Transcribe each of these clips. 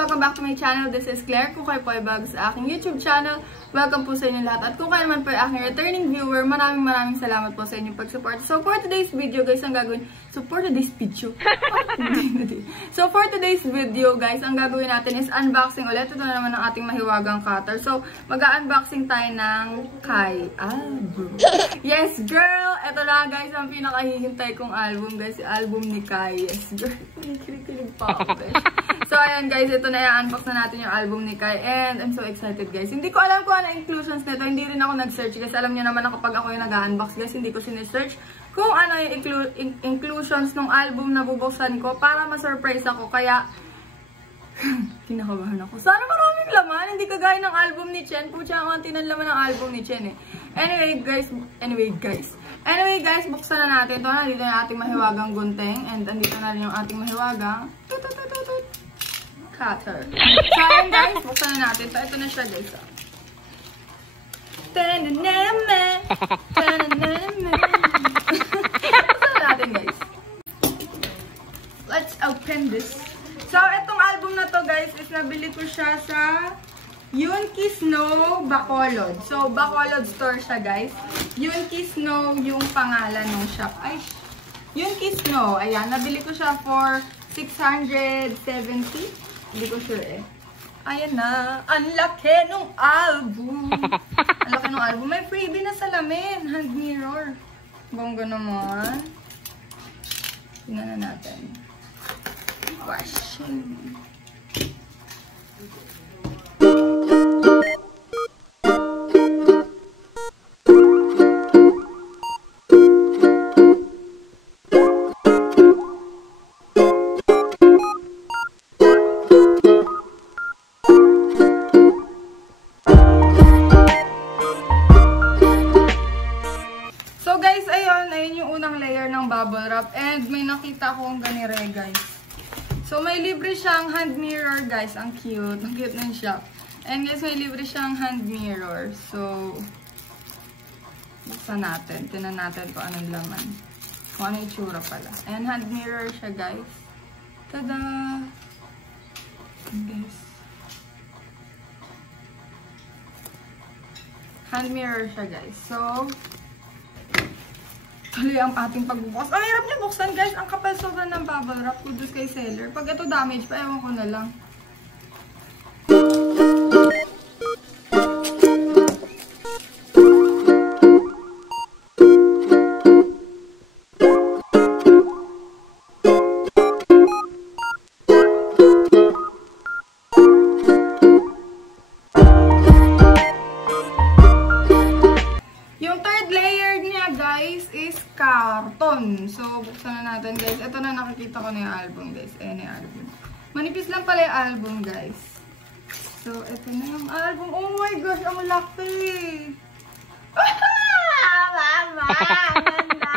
Welcome back to my channel. This is Claire. Kung kayo po ay bago sa aking YouTube channel, welcome po sa inyo lahat. At kung kayo naman po ay aking returning viewer, maraming salamat po sa inyong pag-support. So for today's video guys, ang gagawin... So for today's video, guys, ang gagawin natin is unboxing ulit. Ito na naman ang ating mahiwagang cutter. So mag-unboxing tayo ng Kai album. Yes girl! Ito na guys, ang pinakahihintay kong album guys. Album ni Kai. Yes girl. Kilig pa ako guys. So ayan guys, ito na i-unbox na natin yung album ni Kai. And I'm so excited guys. Hindi ko alam kung ano inclusions nito. Hindi rin ako nag-search kasi alam niyo naman na kapag ako yung nag-unbox guys, hindi ko sinesearch kung ano yung inclusions ng album na bubuksan ko para ma-surprise ako. Kaya, kinakabahan ako. Sana maraming laman. Hindi kagaya ng album ni Chen. Pucha, ang tinan laman ng album ni Chen eh. Anyway guys, buksan na natin ito. Nandito na ating mahiwagang gunting. And andito na rin yung ating mahiwagang cutter. So ayan guys, buksan na natin ito. Ito na siya guys. Guys. Let's open this. So, itong album na to guys is nabili ko siya sa Yunki Snow Bacolod. So, Bacolod store siya guys. Yunki Snow yung pangalan ng shop. Ay, Yunki Snow. Ayan, nabili ko siya for 670. Hindi ko sure eh. Ayan na. Ang laki nung album. Ang laki nung album. May freebie na salamin. Hand mirror. Bongga naman. Tingnan na natin. Washing. Bubble wrap. And may nakita akong ganire guys. So may libre siyang hand mirror guys. Ang cute. Ang cute ng shop. And guys, may libre siyang hand mirror. So buksan natin. Tinan natin kung anong laman. Kung ano itsura pala. And hand mirror siya guys. Tada! Guys. Hand mirror siya guys. So tuloy ang ating pagbubukas. Ang hirap niya buksan guys. Ang kapal sobrang ng bubble wrap. Kudos kay seller. Pag ito damage pa, ewan ko na lang. Karton. So, buksan na natin guys. Ito na nakikita ko na yung album guys. Ayan yung album. Manipis lang pala yung album guys. So, ito na yung album. Oh my gosh, ang laki! Mama! Ganda!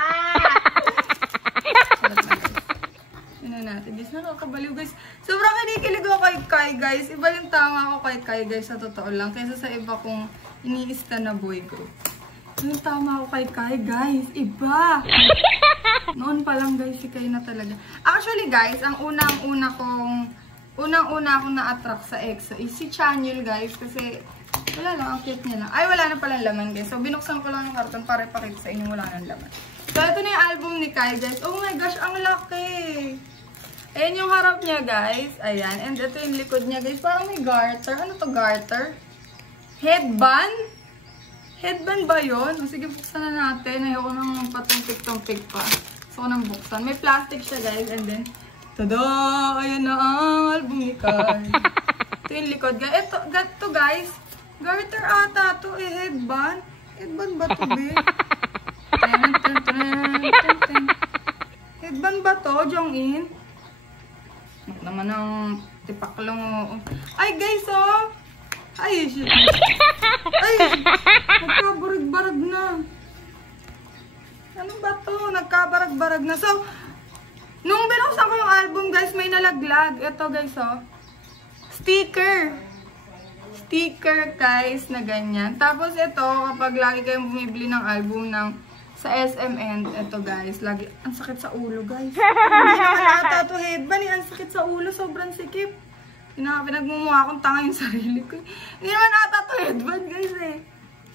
Yun na natin guys. Nakakabaliw guys. Sobrang kinikilig ako kay Kai guys. Iba yung tama ako kay Kai guys sa totoo lang. Kaysa sa iba kong iniista na boy group. Yung tama ako kay Kai, guys. Iba! Noon pa lang, guys, si Kai na talaga. Actually, guys, ang unang-una akong na-attract sa EXO is si Chanyeol, guys. Kasi, wala lang, ang cute niya lang. Ay, wala na palang laman, guys. So, binuksan ko lang yung karton para ipakita sa inyo wala nang laman. So, ito na yung album ni Kai, guys. Oh my gosh, ang laki! Ayan yung harap niya, guys. Ayan. And ito yung likod niya, guys. Parang may garter. Ano to, garter? Headband? Headband ba yun? O sige, buksan na natin. Ayoko nang patumpik-tumpik pa. So, nang buksan. May plastic siya, guys. And then, tada! Ayan na ang album ni Kai. Ito yung likod, guys. Ito, guys. Garter ata to eh. Headband. Headband ba to, be? Headband ba to, Jongin? Naman ang tipaklong. Ay, guys, oh! Ay, shit. Ay, nagkabarag-barag na. Ano ba to? Nagkabarag-barag na. So, nung binuksan ko yung album, guys, may nalaglag. Ito, guys, oh. Sticker. Sticker, guys, na ganyan. Tapos, ito, kapag lagi kayong bumibili ng album ng sa SMN, ito guys, lagi, ang sakit sa ulo guys. Hindi naman ata ito headband, ang sakit sa ulo, sobrang sikip. Pinagmumukha akong tanga yung sarili ko. Hindi naman ata to headband guys eh.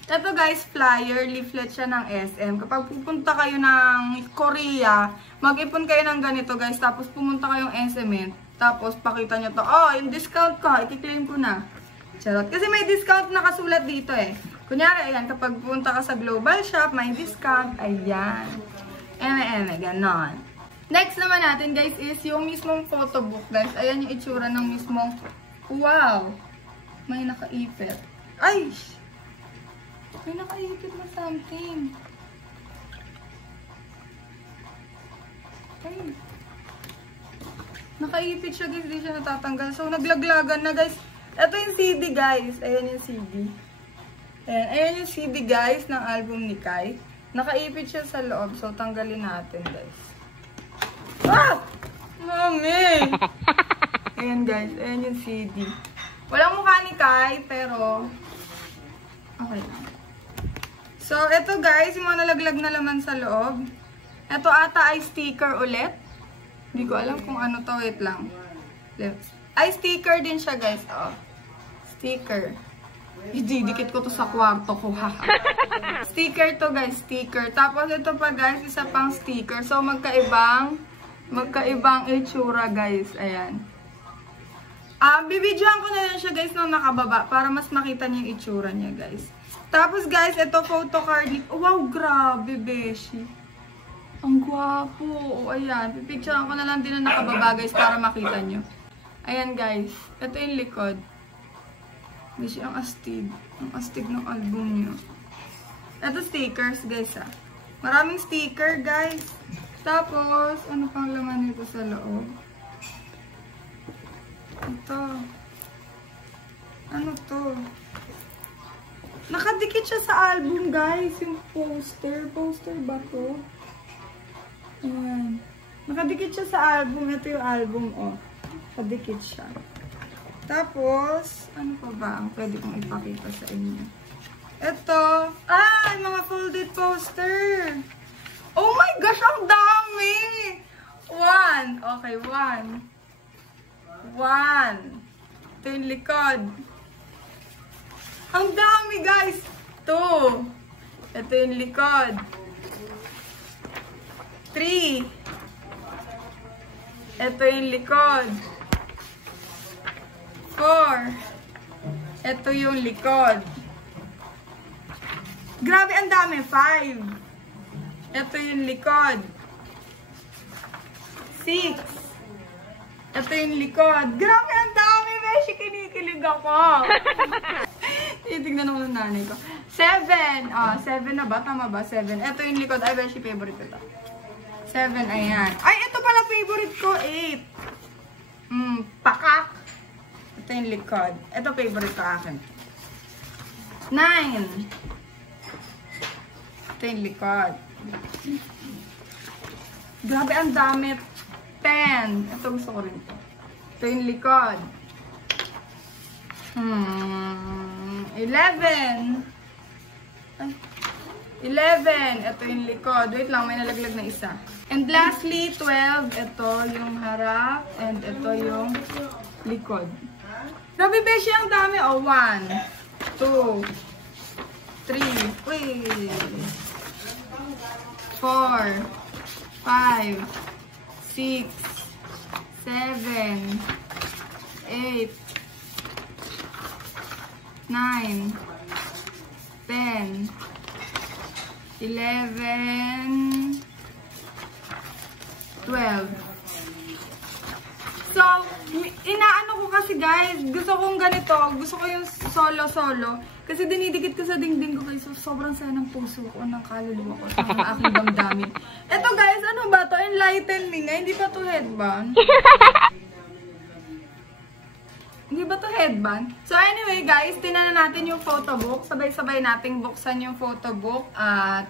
Ito guys, flyer, leaflet siya ng SM. Kapag pupunta kayo ng Korea, mag-ipon kayo ng ganito guys. Tapos pumunta kayong SM. Tapos pakita nyo to. Oh, yung discount ko, i-claim ko na. Charot. Kasi may discount nakasulat dito eh. Kunyari, ayan, kapag pumunta ka sa Global Shop, may discount. Ayan. Ganon. Next naman natin guys is yung mismong photobook guys. Ayan yung itsura ng mismong, wow, may nakaipit. Ay! May nakaipit na something. Ay. Nakaipit siya guys, hindi siya natatanggal. So naglaglagan na guys. Ito yung CD guys. Ayan yung CD. Ayan yung CD guys ng album ni Kai. Nakaipit siya sa loob. So tanggalin natin guys. Ah! Mami! Ayan guys, ayan yung CD. Walang mukha ni Kai, pero okay lang. So, ito guys, yung mga nalaglag na laman sa loob. Ito ata ay sticker ulit. Hindi ko alam kung ano to, wait lang. Ay, sticker din siya guys. Oh. Sticker. Ididikit ko to sa kwarto ko, haha. Sticker to guys, sticker. Tapos ito pa guys, isa pang sticker. So, magkaibang itsura guys. Ayan. Bibidyoan ko na lang siya guys nung nakababa para mas makita niyo yung itsura niya guys. Tapos guys, ito photo card. Wow, grabe beshi. Ang gwapo. Ayan, pipicturean ko na lang din na nakababa guys para makita niyo. Ayan guys, ito yung likod. Beshi, ang astig. Ang astig ng album niyo. Ito stickers guys ha. Maraming sticker guys. Tapos, ano pang laman nito sa loob? Ito. Ano to? Nakadikit siya sa album, guys. Yung poster. Poster ba to? Ayan. Nakadikit siya sa album. Ito yung album, oh. Nakadikit siya. Tapos, ano pa ba ang pwede kong ipakita sa inyo? Ito. Mga folded poster. Oh my gosh, ang dami! One. Okay, one. Ito yung likod. Ang dami, guys. Two. Ito yung likod. 3. Ito yung likod. 4. Ito yung likod. Grabe, ang dami. 5. Ito yung likod. 6. Ito yung likod. Grabe, ang dami, beshi. Kinikilig ako. Titignan naman ng nanay ko. 7. 7 na ba? Tama ba? 7. Ito yung likod. Ay, beshi, favorite ko ito. 7, ayan. Ay, ito pala favorite ko. 8. Pakak. Ito yung likod. Ito favorite ko akin. 9. Ito yung likod. Grabe, ang dami. 10. Ito gusto ko rin ito. Ito yung likod. 11. Ay. 11. Ito yung likod. Wait lang, may nalaglag na isa. And lastly, 12. Ito yung harap. And ito yung likod. Grabe, beshi, ang dami. 1, 2, 3. Uy. 4, 5, 6, 7, 8, 9, 10, 11, 12. So, inaano ko kasi guys, gusto kong ganito, gusto ko yung solo-solo. Kasi dinidikit ko sa dingding ko guys, so sobrang saya ng puso ko, ng kaluluwa ko, sa mga aking damdamin. Eto guys, ano ba to? Enlightening nga, hindi ba to headband? Hindi ba to headband? So anyway guys, tinan na natin yung photobook. Sabay-sabay nating buksan yung photobook at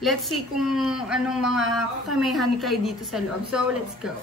let's see kung anong mga kamihan kayo dito sa loob. So let's go.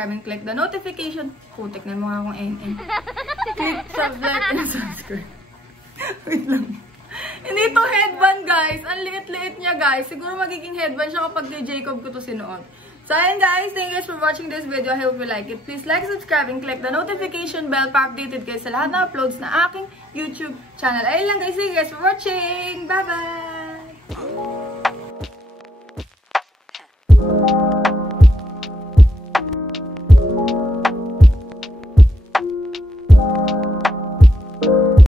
subscribe and click the notification. Putik na mukha akong NN. Click subscribe and subscribe. Wait lang. Hindi to headband, guys. Ang liit-liit niya, guys. Siguro magiging headband siya kapag kay Jacob ko to sinuot. So, ayun guys. Thank you guys for watching this video. I hope you like it. Please like, subscribe, and click the notification bell para updated kayo sa lahat ng uploads na aking YouTube channel. Ayun lang guys. Thank you guys for watching. Bye-bye!